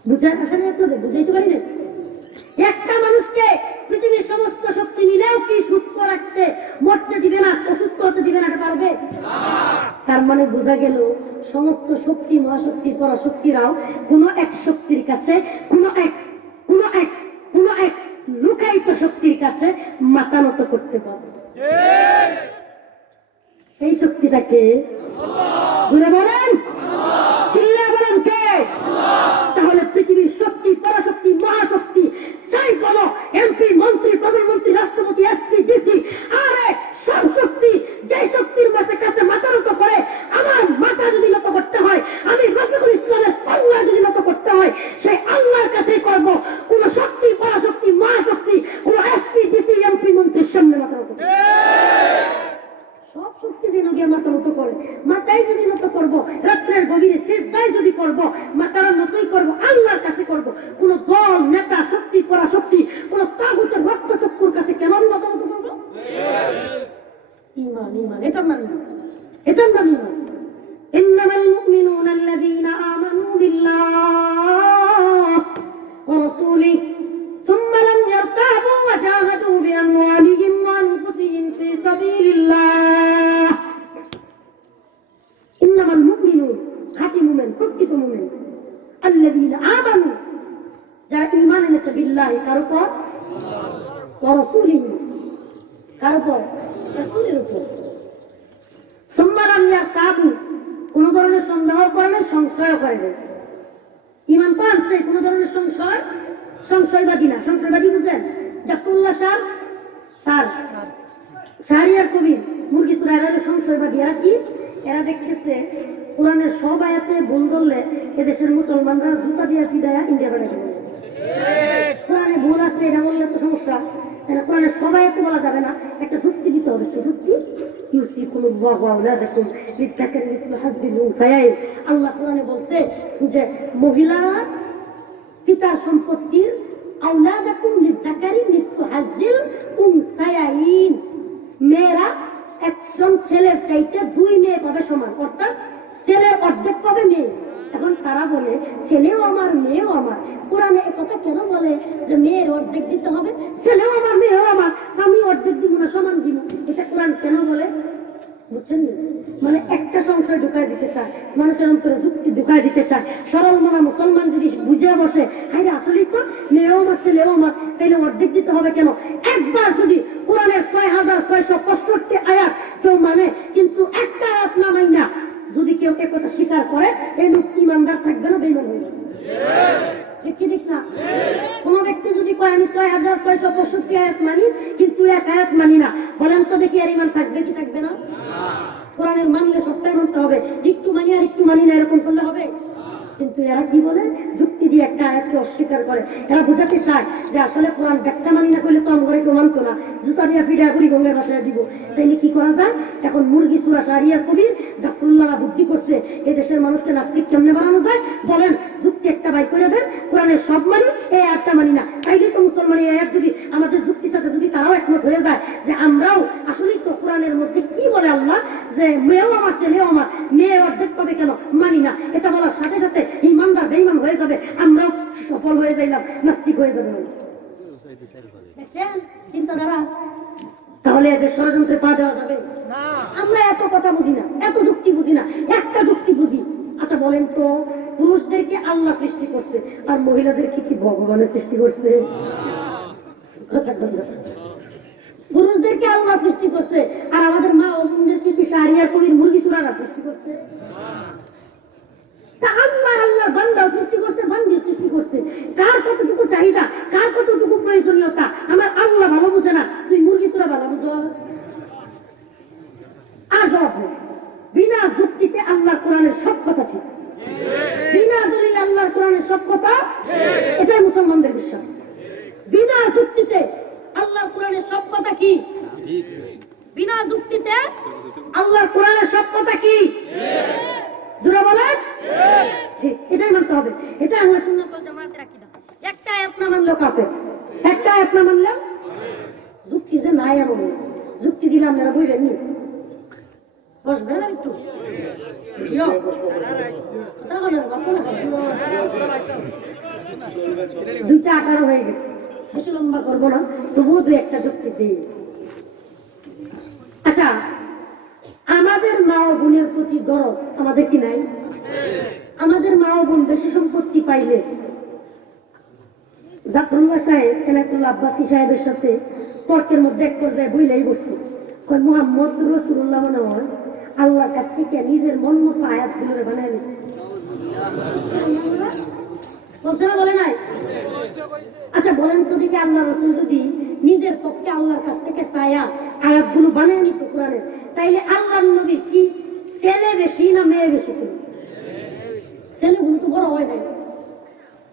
বুঝে আসে না? বুঝাইতে পারি না। একটা মানুষকে পৃথিবীর সমস্ত শক্তি মিলেও কি সুস্থ রাখতে, মরতে দিবে না, অসুস্থ হতে দিবে না, এটা পারবে? তার মানে বোঝা গেল সমস্ত শক্তি, মহাশক্তি, পরাশক্তিরাও কোনো এক শক্তির কাছে, কোনো এক লুকায়িত শক্তির কাছে মাথা নত করতে পারে। সেই শক্তিটাকে ঘুরে বলেন, চিল্লা বলেন কে? তাহলে পৃথিবীর শক্তি, পরাশক্তি, মহাশক্তি চাই বলো, এমপি, মন্ত্রী, প্রধানমন্ত্রী, রাষ্ট্রপতি, এসপি, ডিসি, আরে সব শক্তি, যে শক্তির কাছে মাথা নত করে, আমার মাথা যদি নত করতে হয়, আমি রফিকুল ইসলামের পাল্লা যদি নত করতে হয়, সেই আল্লাহর কাছেই করব। কোন শক্তি, পরাশক্তি, মহাশক্তি, কোন এসপি, ডিসি, এমপি, মন্ত্রীর সামনে মাথা নত করবে? সব শক্তি যেন গিয়ে মাথা নত করে, মাথায় যদি নত করবো, রাত্রের গভীরে সেজদায় যদি করবো, মাথার নতই করবো, আল্লাহর কাছে করবো। কোন দল, নেতা, শক্তি, পরাশক্তি, কোন তাগুতের রক্ত চক্ষুর কাছে কেন আমি মাথা নত করবো? ঈমান, ঈমান, এটার নাম ঈমান, এটার নাম ঈমান। ইন্নামাল মুমিনুনা আল্লাযীনা আমানু বিল্লাহি ওয়া রাসূলিহি সুম্মা লাম ইয়ারতাবু ওয়া জাহাদু বিআমওয়ালিহিম ওয়া আনফুসিহিম ফি সাবিলিল্লাহ। ইন্নামাল মুমিনুন, খাঁটি মুমিন, প্রকৃত মুমিন, আল্লাযীনা আমানু, যারা ঈমান এনেছে, বিল্লাহি, কার উপর? ওয়া রাসূলিহি, কার উপর? রাসূলের উপর। সুম্মা লাম ইয়ারতাবু, কোন ধরনের সন্দেহ করে না, সংশয় করে না। ঈমান তো আনছে, কোন ধরনের সংশয়বাদী না। সংশয়বাদী বুঝেন? জাফরুল্লাহ শাহ শাহরিয়ার কবির মুরগি চুরা, এরা সংশয়বাদী। এরা কি? এরা দেখতেছে কোরআনের সব আয়াতে ভুল ধরলে এদেশের মুসলমানরা জুতা দিয়ে ফিদায়া ইন্ডিয়া পাঠাতে বলে। কোরআনে ভুল আছে এটা বললে তো সমস্যা, কোরআনের সব আয়াতে বলা যাবে না, একটা যুক্তি দিতে হবে। কি যুক্তি? ইউসিকুমুল্লাহু ওয়া আওলাদাকুম লিযাকারি মিসলু হাজ্জিল উনসায়াইন। আল্লাহ কোরআনে বলছে যে মহিলা পিতার সম্পত্তির, আওলাদাকুম লিযাকারি মিসলু হাজ্জিল উনসায়াইন, মেয়েরা একজন ছেলের চাইতে 2 মেয়ে পাবে সমান, অর্থাৎ ছেলের অর্ধেক পাবে মেয়ে। এখন তারা বলে ছেলেও আমার, মেয়েও আমার। কোরআনে একথা কেন বলে যে মেয়ের অর্ধেক দিতে হবে? ছেলেও আমার, মেয়েও আমার, আমি অর্ধেক দিব না, সমান দিব। এটা কোরআন কেন বলে বুঝছেন? মানে একটা সংশয় ঢুকায় দিতে চায়, মানুষের অন্তরে যুক্তি ঢুকায় দিতে চায়। সরল মনা মুসলমান যদি বুঝে বসে, হ্যাঁ আসলেই তো মেয়েও আমার, ছেলেও আমার, তাইলে অর্ধেক দিতে হবে কেন? একবার যদি কোরআনের 6665 আয়াত কেউ মানে, কিন্তু একটা আয়াত না মাইনা যদি কেউ একথা স্বীকার করে, এই লোক ইমানদার থাকবে না, বেঈমান হয়ে যাবে। ঠিক কি ঠিক না? কোন ব্যক্তি যদি কয় আমি 6665 আয়াত মানি কিন্তু এক আয়াত মানি না, বলেন তো দেখি আর ইমান থাকবে কি থাকবে না? কোরআনের মানলে সবটাই মানতে হবে, একটু মানি আর একটু মানি না এরকম করলে হবে? কিন্তু এরা কি বলে? যুক্তি দিয়ে একটা আয়াতকে অস্বীকার করে। এরা বোঝাতে চায় যে আসলে কোরআন ব্যাখ্যা মানি না করলে তো আমরা কেউ মানতো না, জুতা দিয়ে ফিডা বুড়ি গঙ্গার ভাষায় দিব। তাইলে কি করা যায়? এখন মুরগি চুরা শাহরিয়ার কবির জাফরুল্লাহ বুদ্ধি করছে, এদেশের মানুষকে নাস্তিক কেমনে বানানো যায় বলেন, যুক্তি একটা বাই করে দেন, কোরআনের সব মানি, এই আয়াতটা মানি না। তাইলে তো মুসলমান এই আয়াত যদি আমাদের যুক্তির সাথে যদি তারাও একমত হয়ে যায় যে আমরাও আসলেই তো কোরআনের মধ্যে কি বলে আল্লাহ যে মেয়েও আমার, ছেলেও আমার, মেয়ে অর্ধেক পাবে কেন মানি না, এটা বলার সাথে সাথে ইমানদার বেঈমান হয়ে যাবে, আমরাও সফল হয়ে যাইলাম, নাস্তিক হয়ে যাবে। দেখছেন চিন্তাধারা? তাহলে এদের ষড়যন্ত্রে পা দেওয়া যাবে না। আমরা এত কথা বুঝি না, এত যুক্তি বুঝি না, একটা যুক্তি বুঝি। আচ্ছা বলেন তো, পুরুষদেরকে আল্লাহ সৃষ্টি করছে আর মহিলাদেরকে কি ভগবানের সৃষ্টি করছে? পুরুষদেরকে আল্লাহ সৃষ্টি করছে আর আমাদের মা ও বোনদেরকে কি শাহরিয়ার কবির মুরগি চুরারা সৃষ্টি করছে? আল্লাহ বান্দা সৃষ্টি করছে, বান্দি সৃষ্টি করছে। কার কতটুকু চাহিদা, কার কতটুকু প্রয়োজনীয়তা আমার আল্লাহ ভালো বুঝে না, তুই মুরগি চুরা ভালো বুঝো? আর জবাব নেই। বিনা যুক্তিতে আল্লাহ কোরআনের সব কথা ঠিক, বিনা দলিলে আল্লাহ কোরআনের সব কথা, এটাই মুসলমানদের বিশ্বাস। বিনা যুক্তিতে আল্লাহ কোরআনের সব কথা কি? বিনা যুক্তিতে আল্লাহ কোরআনের সব কথা কি? জোরে বলেন ঠিক, এটাই মানতে হবে। এটা আহলে সুন্নাত ওয়াল জামাতের আকীদা। একটা আয়াত না মানলেও কাফের, একটা আয়াত না মানলেও যুক্তি যে নাই, এমন যুক্তি দিলাম আপনারা বুঝবেন নি? বসবেন আর একটু দুইটা 18 হয়ে গেছে, বেশি লম্বা করবো না, তবুও দু একটা যুক্তি দিই। আচ্ছা, আমাদের মা ও বোনের প্রতি দরদ আমাদের কি নাই? আমাদের মা ও বোন বেশি সম্পত্তি পাইলে, জাফরুল্লাহ সাহেব এনায়তুল্লাহ আব্বাসী সাহেবের সাথে তর্কের মধ্যে এক পর্যায়ে বইলাই বসছে, কয় মুহাম্মদ রাসূলুল্লাহ মনে হয় আল্লাহর কাছ থেকে নিজের মন মতো আয়াতগুলো বানায় নিয়েছে। বলছে না, বলে নাই? আচ্ছা বলেন তো দেখি, আল্লাহ রাসূল যদি নিজের পক্ষে আল্লাহর কাছ থেকে ছায়া আয়াতগুলো বানিয়ে নিত কোরআনের, তাইলে আল্লাহর নবী কি ছেলে বেশি না মেয়ে বেশি ছিল? ছেলেগুলো তো বড় হয় নাই,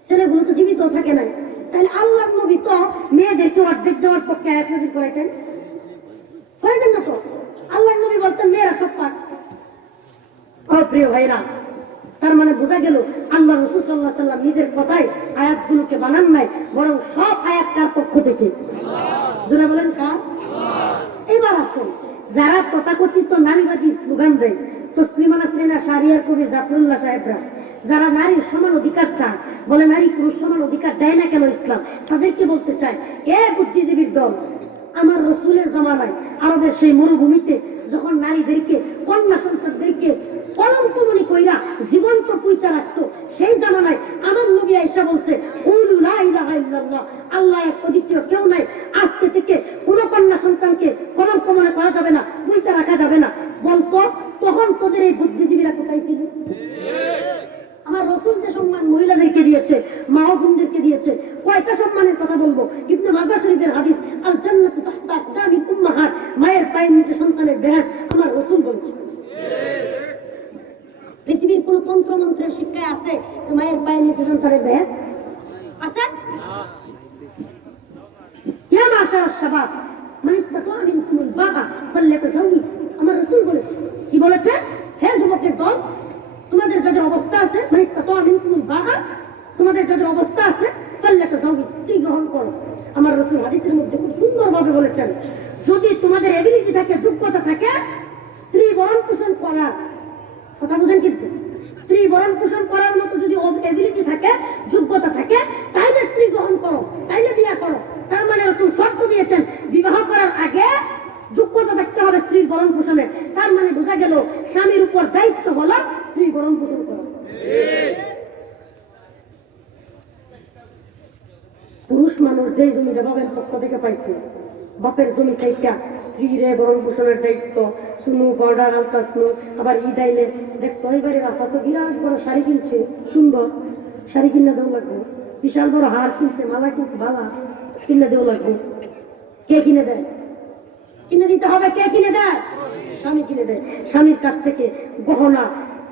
ছেলেগুলো তো জীবিত থাকে নাই, তাহলে আল্লাহর নবী তো মেয়েদেরকে অর্ধেক দেওয়ার পক্ষে আয়াত নাযিল করাইতেন, করাইতেন না তো? আল্লাহর নবী বলতেন মেয়েরা সব পাক। ও প্রিয় ভাইরা, তার মানে বোঝা গেল আল্লাহ রাসূল সাল্লাল্লাহু আলাইহি ওয়াসাল্লাম নিজের কথায় আয়াতগুলোকে বানান নাই, বরং সব আয়াত কার পক্ষ থেকে? জোরে বলেন কার? এবার আসুন, যারা তথাকথিত নারীবাদী স্লোগান দেয়, তসলিমা নাসরিন শারিয়ার কবি জাফরুল্লাহ সাহেবরা, যারা নারীর সমান অধিকার চায়, বলে নারী পুরুষ সমান অধিকার দেয় না কেন ইসলাম, তাদেরকে বলতে চায়, এ বুদ্ধিজীবীর দল, আমার রসুলের জামানায় আরবের সেই মরুভূমিতে যখন নারীদেরকে, কন্যা সন্তানদেরকে কলঙ্কমণি কইরা জীবন্ত পুইতা রাখতো, সেই জামানায় আমার নবী আয়েশা বলছে, কুলু লা ইলাহা ইল্লাল্লাহ, আল্লাহ এক, অদ্বিতীয় কেউ নাই, আজকে থেকে কোন কন্যা সন্তানকে কলঙ্কমণি করা যাবে না, পুইতা রাখা যাবে না। বলতো, তখন তোদের এই বুদ্ধিজীবীরা কোথায় ছিল? আমার রসুল যে সম্মান মহিলাদেরকে দিয়েছে, মা ও বোনদেরকে দিয়েছে, কয়টা সম্মানের কথা বলবো? ইবনে মাজাহ শরীফের হাদিস, আল জান্নাতু তাহতা আকদামিল উম্মাহাত, মায়ের পায়ের নিচে সন্তানের বেহেশত, আমার রসুল বলেছে। পৃথিবীর কোন তন্ত্র মন্ত্রের শিক্ষায় আছে যে মায়ের পায়ের নিচে সন্তানের বেহেশত আছে? ইয়া মাশাআশ শাবাব মান ইসতাতা মিনকুমুল বাগা ফালইতাযাওয়াজ, আমার রাসূল বলেছে। কি বলেছে? হে যুবকের দল, তোমাদের যাদের অবস্থা আছে, মানে ইসতাতা মিনকুমুল বাগা, তোমাদের যাদের অবস্থা আছে, ফালইতাযাওয়াজ, স্ত্রী গ্রহণ করো। আমার রাসূল হাদিসের মধ্যে খুব সুন্দরভাবে বলেছেন, যদি তোমাদের এবিলিটি থাকে, যোগ্যতা থাকে স্ত্রী বরণ পোষণ করার, কথা বুঝেন কিন্তু, স্ত্রী বরণ পোষণ করার মতো যদি এবিলিটি থাকে, যোগ্যতা থাকে, তাইলে স্ত্রী গ্রহণ করো, তাইলে বিয়ে করো। তার মানে রাসূল শর্ত দিয়েছেন, বিবাহ করার আগে যোগ্যতা দেখতে হবে স্ত্রীর বরণ পোষণের। তার মানে বোঝা গেল স্বামীর উপর দায়িত্ব হলো স্ত্রী বরণ পোষণ করা। পুরুষ মানুষ যেই জমিটা বাপের পক্ষ থেকে পাইছে, বাপের জমি থেকে স্ত্রীরে বরণ পোষণের দায়িত্ব, সুনু পাউডার আলতা স্নু, আবার ঈদ আইলে দেখছো এবারে রাফা তো বিরাট বড় শাড়ি কিনছে, সুন্দর শাড়ি কিনে দেওয়া লাগবে, বিশাল বড় হার কিনছে, মালা কিনছে, বালা কিনে দেওয়া লাগবে। কে কিনে দেয়? কিনে দিতে হবে। কে কিনে দেয়? স্বামী কিনে দেয়। স্বামীর কাছ থেকে গহনা,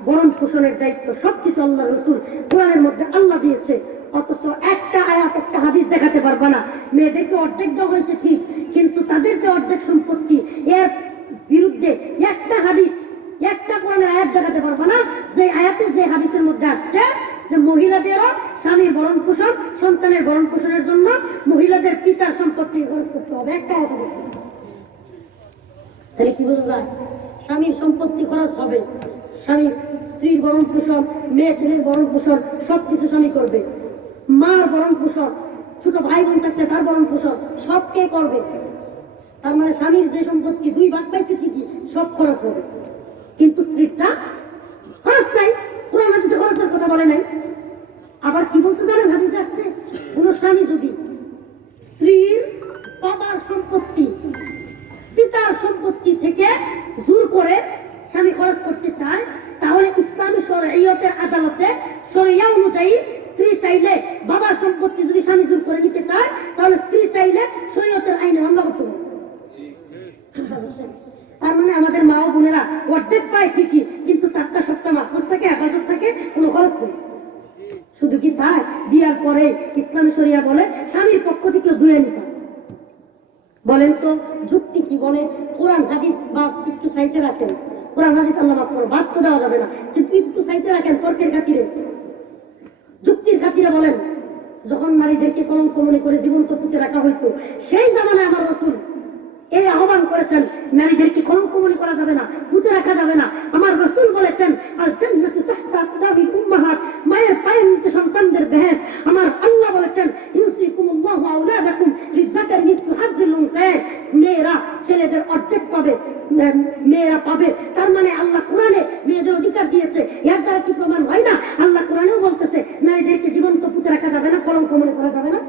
বরণ পোষণের দায়িত্ব সবকিছু আল্লাহ রাসূল কোরআনের মধ্যে আল্লাহ দিয়েছে। অথচ একটা আয়াত, একটা হাদিস দেখাতে পারবা না। মেয়েদেরকে অর্ধেক দেওয়া হয়েছে ঠিক, কিন্তু তাদের যে অর্ধেক সম্পত্তি, এর বিরুদ্ধে একটা হাদিস, একটা কোরআনের আয়াত দেখাতে পারবা না যে আয়াতে, যে হাদিসের মধ্যে আসছে যে মহিলাদেরও স্বামীর বরণ পোষণ, সন্তানের বরণ পোষণের জন্য মহিলাদের পিতার সম্পত্তি খরচ করতে হবে। একটা আয়াত আছে। তাহলে কি বোঝা যায়? স্বামীর সম্পত্তি খরচ হবে, স্বামীর স্ত্রীর বরণ পোষণ, মেয়ে ছেলের বরণ পোষণ সবকিছু স্বামী করবে। মার বরণ পোষণ, ছোট ভাই বোন থাকলে তার বরণ পোষণ সব কে করবে? তার মানে স্বামীর যে সম্পত্তি 2 ভাগ পাইছে ঠিকই, সব খরচ হবে, কিন্তু স্ত্রীরটা খরচ নাই। কোরআন হাদিসে খরচের কথা বলে নাই। আবার কি বলছে জানেন? হাদিসে আসছে, কোন স্বামী যদি স্ত্রীর বাবার সম্পত্তি, পিতার সম্পত্তি থেকে জোর করে স্বামী খরচ করতে চায়, তাহলে ইসলামী শরঈয়তের আদালতে, শরিয়া অনুযায়ী স্ত্রী চাইলে বাবার সম্পত্তি যদি স্বামী জোর করে নিতে চায়, তাহলে স্ত্রী চাইলে শরীয়তের আইনে মামলা করতে হবে। তার মানে আমাদের মা ও বোনেরা অর্ধেক পায় ঠিকই, কিন্তু তারটা সবটা মাহফুজ থাকে, হেফাজত থাকে, কোনো খরচ নেই। শুধু কি তাই? বিয়ার পরে ইসলামী শরিয়া বলে স্বামীর পক্ষ থেকে ধুয়ে নিতে। বলেন তো যুক্তি কি বলে? কোরআন হাদিস বা একটু সাইডে রাখেন, কোরআন হাদিস আল্লাহ মাফ করো, বাদ তো দেওয়া যাবে না, কিন্তু একটু সাইডে রাখেন তর্কের খাতিরে, যুক্তির খাতিরে বলেন। যখন নারীদেরকে কলঙ্ক মনে করে জীবন্ত পুঁতে রাখা হইতো, সেই জামানায় আমার রাসূল এই আহ্বান করেছেন, নারীদেরকে কলঙ্ক মনে করা যাবে না, পুঁতে রাখা যাবে না। আমার রাসূল বলেছেন, আল জান্নাতু তাহতা আকদামিল উম্মাহাত, মায়ের পায়ের নিচে সন্তানদের বেহেশত। আমার আল্লাহ বলেছেন, ইউসিকুমুল্লাহু আওলাদাকুম লিযাকারি মিসলু হাজ্জিল উনসায়াইন, মেয়েরা ছেলেদের অর্ধেক পাবে, মেয়েরা পাবে। তার মানে আল্লাহ কোরআনে মেয়েদের অধিকার দিয়েছে। এর দ্বারা কি প্রমাণ হয় না? আল্লাহ কোরআনেও বলতেছে নারীদেরকে জীবন্ত পুঁতে রাখা যাবে না, কলঙ্ক মনে করা যাবে না।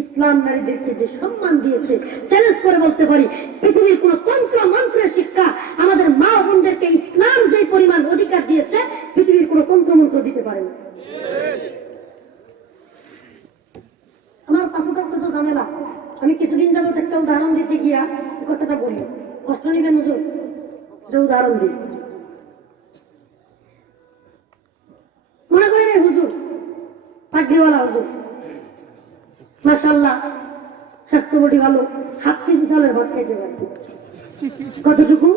ইসলাম নারীদেরকে যে সম্মান দিয়েছে, চ্যালেঞ্জ করে বলতে পারি পৃথিবীর কোন তন্ত্র মন্ত্রের শিক্ষা আমাদের মা বোনদেরকে ইসলাম যে পরিমাণ অধিকার দিয়েছে পৃথিবীর কোন তন্ত্র মন্ত্র দিতে পারে না। আমার পাশে থাকতে তো ঝামেলা। আমি কিছুদিন যাবত একটা উদাহরণ দিতে গিয়া কথাটা বলি, কষ্ট নিবেন হুজুর, একটা উদাহরণ দিই। মনে করেন এই হুজুর পাগড়িওয়ালা হুজুর, মাশাআল্লাহ স্বাস্থ্য বডি ভালো, 7 কেজি চালের ভাত খাইতে পারে। কতটুকু?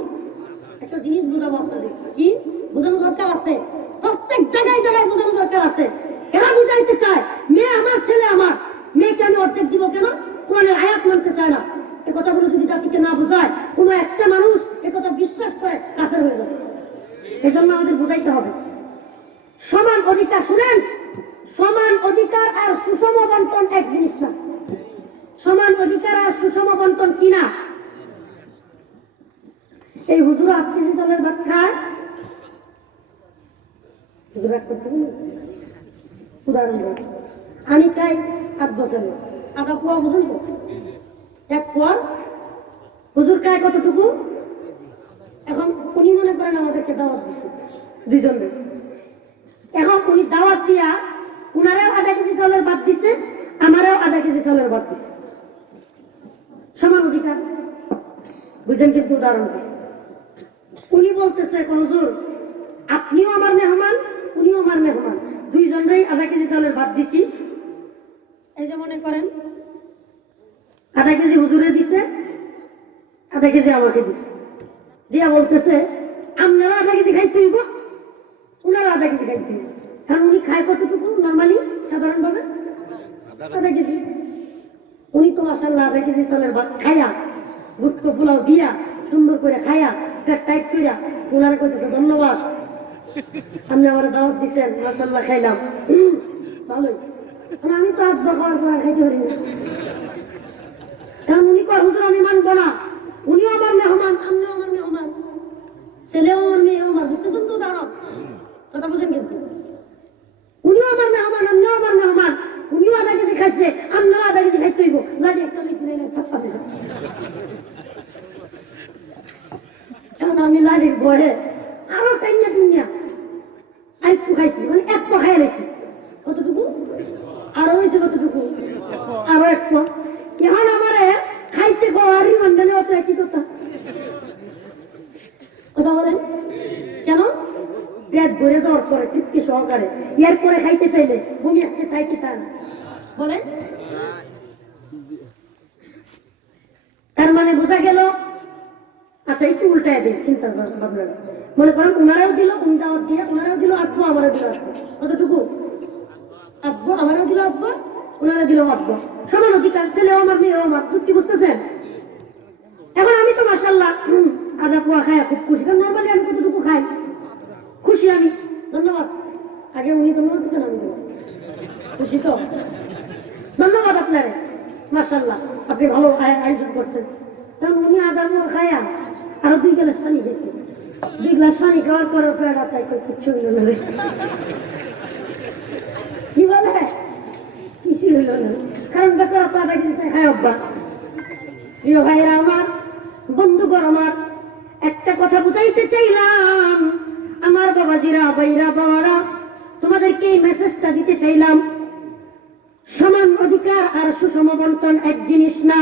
একটা জিনিস বোঝাবো আপনাদের, কি বোঝানো দরকার আছে, প্রত্যেক জায়গায় জায়গায় বোঝানো দরকার আছে। এরা বুঝাইতে চায় মেয়ে আমার, ছেলে আমার, মেয়েকে আমি অর্ধেক দিব কেন? কোরআনের আয়াত মানতে চায় না। এই কথাগুলো যদি জাতিকে না বোঝায়, কোনো একটা মানুষ একথা বিশ্বাস করে কাফের হয়ে যাবে। সেই জন্য আমাদের বুঝাইতে হবে সমান অধিকার। শুনেন, সমান অধিকার আর সুষম বন্টন এক জিনিস না। সমান অধিকার আর সুষম বন্টন কিনা? এই হুজুর 8 কেজি চালের ভাত খায়, উদাহরণ বলছি, আমি খাই 8 বছরের, আধা পোয়া, বুঝুন তো, 1 পোয়া। হুজুর খায় কতটুকু? এখন উনি মনে করেন আমাদেরকে দাওয়াত দিচ্ছে দুইজনের। এখন উনি দাওয়াত দিয়া উনারাও 1/2 কেজি চালের ভাত দিচ্ছে, আমারও 1/2 কেজি চালের ভাত দিচ্ছে। সমান অধিকার, বুঝেন? কিন্তু উদাহরণটা উনি বলতেছে, হুজুর আপনিও আমার মেহমান, উনিও আমার মেহমান, দুইজনেই 1/2 কেজি চালের ভাত দিছি। এই যে মনে করেন 1/2 কেজি হুজুরে দিছে, 1/2 কেজি আমাকে দিছে, দিয়া বলতেছে আপনারা 1/2 কেজি খাইতে হইব, উনারা 1/2 কেজি খাইতে হইব। কারণ উনি খায় কতটুকু নর্মালি, সাধারণ ভাবে 1/2 কেজি। উনি তো মাশাআল্লাহ 1/2 কেজি চালের ভাত খাইয়া, গুস্ত পোলাও দিয়া সুন্দর করে খাইয়া, পেট টাইট কইরা উনারা কইতেছে ধন্যবাদ, আপনি আমার দাওয়াত দিচ্ছেন, মাশাআল্লাহ খাইলাম, ভালোই। আমি তো 8 খাওয়ার পর খাইতে পারি না। কারণ উনি কয় হুজুর আমি মানবো না, উনিও আমার মেহমান, আমিও আমার মেহমান, ছেলেও আমার, মেয়েও আমার। বুঝতেছেন তো উদাহরণ? কথা বুঝেন? কিন্তু উনিও আমার মেহমান, আমিও আমার মেহমান, উনিও 1/2 কেজি খাইছে, আমরাও 1/2 কেজি খাইতে হইব। লাগে একটা মিশে নিলে সাতটা দেবে। কারণ আমি লাড়ির বয়ে আরো টাইনিয়া টুনিয়া আরেকটু খাইছি, মানে 1 পা খাইয়া লেছি। কতটুকু? আরো হয়েছে কতটুকু? আরো 1 পা। এখন আমারে খাইতে খাওয়ার রিমান্ডে নেওয়া তো একই কথা। কথা বলেন কেন? পেট ভরে যাওয়ার পরে তৃপ্তি সহকারে এরপরে খাইতে চাইলে বমি আসতে চাইতে চায় না, বলেন? তার মানে বোঝা গেল, আচ্ছা একটু উল্টায় দিন চিন্তা ভাবনা। মনে করেন উনারাও দিল, উনি দাওয়াত দিয়ে উনারাও দিল, আব্বু আমারও দিল, কতটুকু? আব্বু আমারও দিল, আব্বু উনারা দিল, আব্বু সমান অধিকার, ছেলেও আমার, মেয়েও আমার। যুক্তি বুঝতেছেন? এখন আমি তো মাশাআল্লাহ 1/2 পোয়া খাই খুব খুশি। কারণ নর্মালি আমি কতটুকু খাই, খুশি আমি। ধন্যবাদ। আগে উনি ধন্যবাদ দিচ্ছেন, আমি খুশি তো। ধন্যবাদ আপনারে, মাশাআল্লাহ আপনি ভালো আয়োজন করছেন। কারণ উনি 1/2 পোয়া খায়া আরো 2 গ্লাস পানি খেয়েছে। 2 গ্লাস পানি খাওয়ার পরে প্রায় রাস্তায় কিচ্ছু হইল না, কি বলে কিছুই হইল না। কারণ বেচারা তো 1/2 কেজি খায় অভ্যাস। প্রিয় ভাইরা আমার, বন্ধুগণ আমার, একটা কথা বুঝাইতে চাইলাম আমার বাবাজিরা, ভাইরা, বাবারা, তোমাদেরকে এই মেসেজটা দিতে চাইলাম। সমান অধিকার আর সুষম বন্টন এক জিনিস না।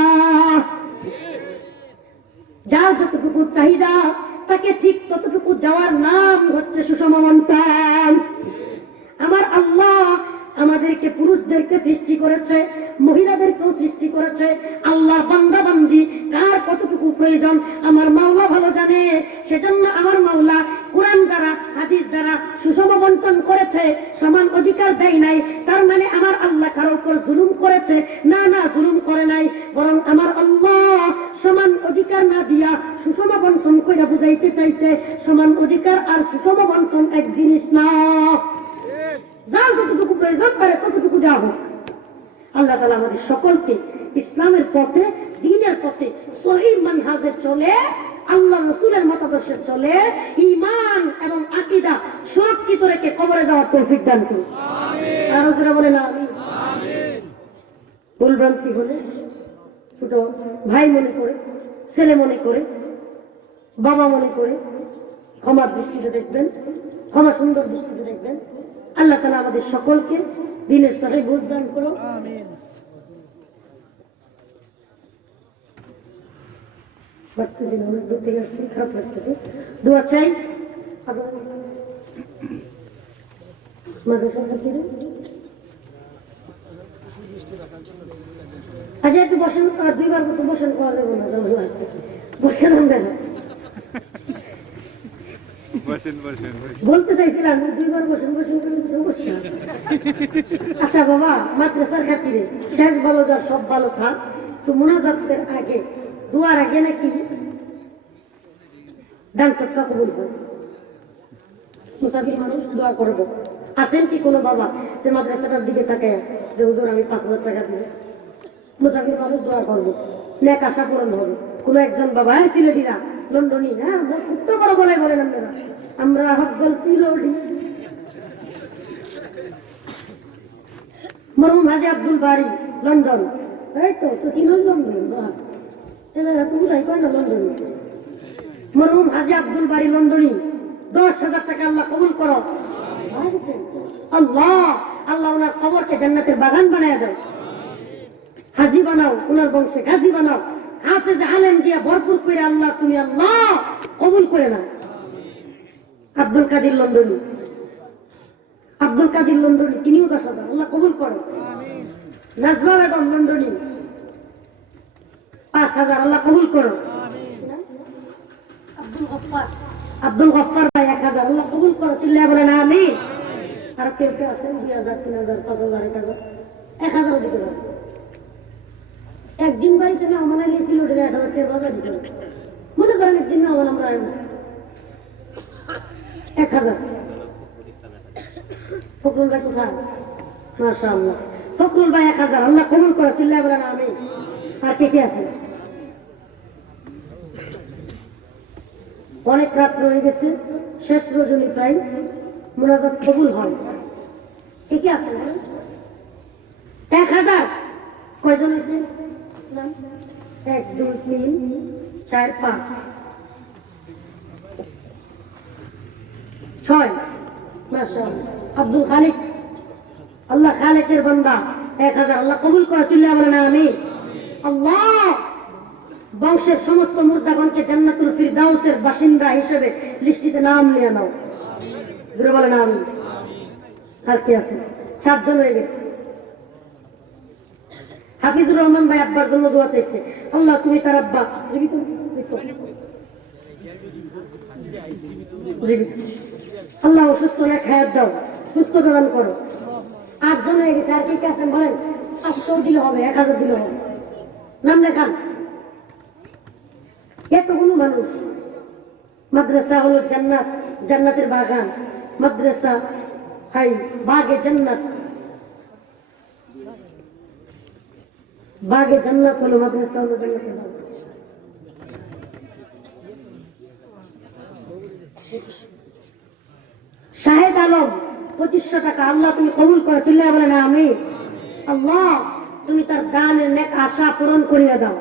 যার যতটুকু চাহিদা তাকে ঠিক ততটুকু দেওয়ার নাম হচ্ছে সুষম বন্টন। আমার আল্লাহ আমাদেরকে পুরুষদেরকে সৃষ্টি করেছে, মহিলাদেরকেও সৃষ্টি করেছে। আল্লাহ বান্দা বান্দি কার কতটুকু প্রয়োজন আমার মাওলা ভালো জানে। সেজন্য আমার মাওলা কোরআন দ্বারা হাদিস দ্বারা সুষম বন্টন করেছে, সমান অধিকার দেয় নাই, তার মানে আমার আল্লাহ কারো উপর জুলুম করেছে? না না, জুলুম করে নাই, বরং আমার আল্লাহ সমান অধিকার না দিয়া সুষম বন্টন করে বুঝাইতে চাইছে সমান অধিকার আর সুষম বন্টন এক জিনিস না। যার যতটুকু প্রয়োজন করে ততটুকু দেওয়া হোক। আল্লাহ তাআলা আমাদের সকলকে ইসলামের পথে, দ্বীনের পথে সহিহ মানহাজে চলে, আল্লাহ রাসূলের মতাদর্শে চলে, ঈমান এবং আকীদা সুরক্ষিত রেখে কবরে যাওয়ার তৌফিক দান করুন। আমিন। আর যারা বলে না আমিন। আমিন। ভুলভ্রান্তি হলে ছোট ভাই মনে করে, ছেলে মনে করে, বাবা মনে করে ক্ষমার দৃষ্টিতে দেখবেন, ক্ষমা সুন্দর দৃষ্টিতে দেখবেন। আল্লাহ তাআলা আমাদের সকলকে দ্বীনের সহিহ বুঝ দান করুন। আমিন। বাড়তেছি না, অনেক দূর থেকে আসছি, খারাপ লাগতেছে, দোয়া চাই। আচ্ছা একটু বসেন, দুইবার মতো বসেন, পাওয়া যাবে না, বসেন। বলতে চাইছিলাম দুইবার বসেন বসেন বসেন। আচ্ছা বাবা, মাদ্রাসার খাতিরে শেষ ভালো যা সব ভালো থাক, তো মুনাজাতের আগে দুয়ার আগে নাকি দান সদকা কবুল হয়। মুসাফির মানুষ দোয়া করবো। আছেন কি কোনো বাবা যে মাদ্রাসাটার দিকে থাকে যে হুজুর আমি 5,000 টাকা দিব? মুসাফির মানুষ দোয়া করবো, নেক আশা পূরণ হবে। কোন একজন বাবা সিলেটিরা লন্ডনী, হ্যাঁ উত্তর বড় বলে বলেন আপনারা, আমরা হকগল সিলোডি। মরহুম হাজী আব্দুল বারী লন্ডন, এই তো তিন লন্ডন, মরহুম হাজী আব্দুল বারী লন্ডনী 10,000 টাকা আল্লাহ কবুল করো। আল্লাহ আল্লাহ ওনার কবরকে জান্নাতের বাগান বানায় দাও, হাজী বানাও, ওনার বংশে গাজী বানাও, হাফেজ আলেম দিয়া ভরপুর করে আল্লাহ তুমি আল্লাহ কবুল করে নাও। আব্দুল কাদির লন্ডনী, আব্দুল কাদির লন্ডনী তিনিও 10,000 আল্লাহ কবুল করো। নাজমা বেগম লন্ডনী 5,000 আল্লাহ কবুল করো। আব্দুল গফফার ভাই 1,000 আল্লাহ কবুল করো। চিল্লায় বলেন আমিন। আর কেউ কেউ আছেন 2,000 3,000 5,000 1,000 1,000 দিতে পারে। একদিন বাড়ি থেকে আমার গিয়েছিল 1,000 টাকা বাজার দিতে মনে করেন, একদিন আমার আমরা 1,000। ফখরুল ভাই কোথায়? মাশাআল্লাহ, ফখরুল ভাই 1,000 আল্লাহ কবুল করো। চিল্লায় বলেন আমিন। আর কে কে আছে? অনেক রাত রয়ে গেছে, শেষ রজনী প্রায়, মুনাজাত কবুল হয়। কে কে আছে? 1,000 কয়জন হয়েছে? 1 2 3 4 5 6। মাশাআল্লাহ, আব্দুল খালিক, আল্লাহ খালেকের বান্দা 1,000 আল্লাহ কবুল করে। চিল্লায় বলেন আমিন। আল্লাহ বংশের সমস্ত মুর্দাগণকে জান্নাতুল ফিরদাউসের বাসিন্দা হিসেবে লিস্টিতে নাম নিয়ে নাও। জোরে বলেন আমিন। আর কি আছে? 7 জন হয়ে গেছে। হাফিজুর রহমান ভাই আব্বার জন্য দোয়া চাইছে, আল্লাহ তুমি তার আব্বা জীবিত, আল্লাহ অসুস্থ না খায়াত দাও, সুস্থতা দান করো। 8 জন হয়ে গেছে। আর কি কি আছেন বলেন? 500 দিলে হবে, 1,000 দিলে হবে। নাম লেখান। এতগুলো মানুষ। মাদ্রাসা হলো জান্নাত, জান্নাতের বাগান। মাদ্রাসা হাই বাগে জান্নাত, বাগে জান্নাত হলো মাদ্রাসা, হলো জান্নাতের বাগান। শাহেদ আলম 2500 টাকা আল্লাহ তুমি কবুল করো। চিল্লায় বলেন আমিন। আল্লাহ তুমি তার দানের নেক আশা পূরণ করিয়া দাও।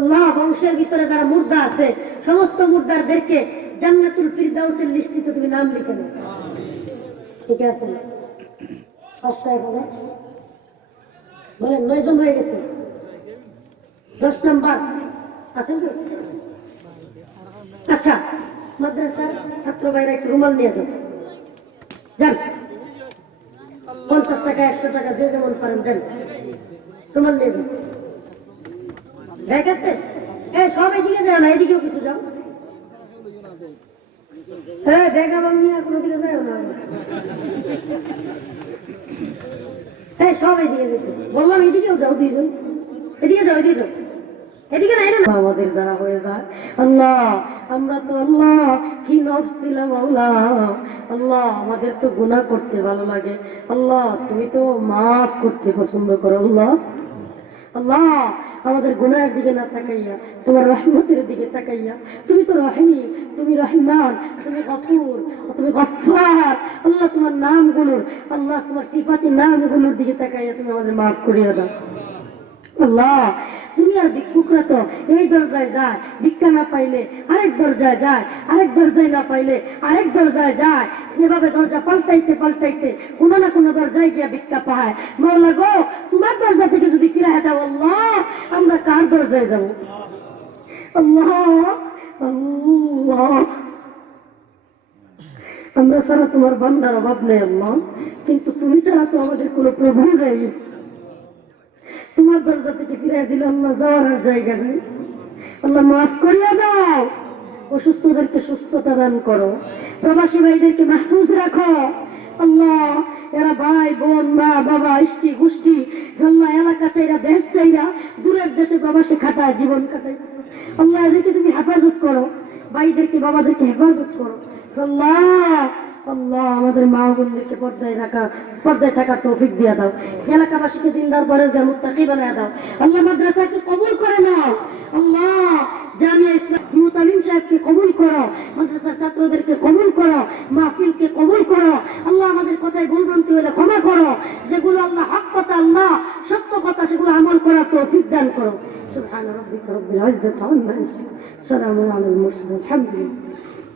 আল্লাহ বংশের ভিতরে যারা মুর্দা আছে সমস্ত মুর্দারদেরকে জান্নাতুল ফিরদাউসের লিস্টিতে তুমি নাম লিখে দাও। ঠিক আছে? 5,000 বলেন 9 জন হয়ে গেছে। 10 নম্বর আছেন তো? আচ্ছা, মাদ্রাসার ছাত্র ভাইরা একটু রুমাল নিয়ে যান, যান। 50 টাকা 100 টাকা যে যেমন পারেন দেন, রুমাল নিয়ে যান। ঠিক আছে? এই সব এদিকে যাও না, এদিকেও কিছু যাও। হ্যাঁ দেখা নিয়ে কোনো দিকে যায় না। হ্যাঁ সব এদিকে যেতেছে, বললাম এদিকেও যাও দুইজন, এদিকে যাও এদিকে যাও, এদিকে নাই না আমাদের দ্বারা হয়ে যায়। আল্লাহ আমরা তো আল্লাহ কি নফস দিলাম আল্লাহ, আল্লাহ আমাদের তো গুনাহ করতে ভালো লাগে, আল্লাহ তুমি তো মাফ করতে পছন্দ করো আল্লাহ। আল্লাহ আমাদের গুনাহের দিকে না তাকাইয়া তোমার রহমতের দিকে তাকাইয়া, তুমি তো রহিম, তুমি রহমান, তুমি গফুর, তুমি গফফার, আল্লাহ তোমার নামগুলোর, আল্লাহ তোমার সিফাতি নামগুলোর দিকে তাকাইয়া তুমি আমাদের মাফ করিয়া দাও আল্লাহ। দুনিয়ার ভিক্ষুকরা তো এই দরজায় যায়, ভিক্ষা না পাইলে আরেক দরজায় যায়, আরেক দরজায় না পাইলে আরেক দরজায় যায়, এভাবে দরজা পাল্টাইতে পাল্টাইতে কোনো না কোনো দরজায় গিয়া ভিক্ষা পায়। মওলা গো তোমার দরজা থেকে যদি ফিরে দাও আল্লাহ, আমরা কার দরজায় যাব আল্লাহ? আল্লাহ আমরা ছাড়া তোমার বান্দার অভাব নেই আল্লাহ, কিন্তু তুমি ছাড়া তো আমাদের কোনো প্রভু নেই। তোমার দরজা থেকে ফিরে দিলে আল্লাহ যাওয়ার আর জায়গা নেই, আল্লাহ মাফ করিয়া দাও। অসুস্থদেরকে সুস্থতা দান করো, প্রবাসী ভাইদেরকে মাহফুজ রাখো আল্লাহ। এরা ভাই বোন মা বাবা ইষ্টি গোষ্ঠী আল্লাহ এলাকা চাইরা দেশ চাইরা দূরের দেশে প্রবাসে খাটায় জীবন কাটাই আল্লাহ, এদেরকে তুমি হেফাজত করো, ভাইদেরকে বাবাদেরকে হেফাজত করো আল্লাহ। আল্লাহ আমাদের মা বোনদেরকে পর্দায় থাকার তৌফিক দিয়ে দাও, এলাকাবাসীকে দিনদার পরেজগার মুত্তাকি বানায় দাও আল্লাহ। মাদ্রাসাকে কবুল করে নাও আল্লাহ, জামিয়া ইসলাম মুতামিম সাহেবকে কবুল করো, মাদ্রাসার ছাত্রদেরকে কবুল করো, মাহফিলকে কবুল করো আল্লাহ। আমাদের কথায় ভুলভ্রান্তি হলে ক্ষমা করো, যেগুলো আল্লাহ হক কথা আল্লাহ সত্য কথা সেগুলো আমল করার তৌফিক দান করো। সুবহান রাব্বিকা রাব্বিল ইজ্জাতি আম্মা ইয়াসিফুন, সালামুন আলাল মুরসালিন, আলহামদুলিল্লাহ।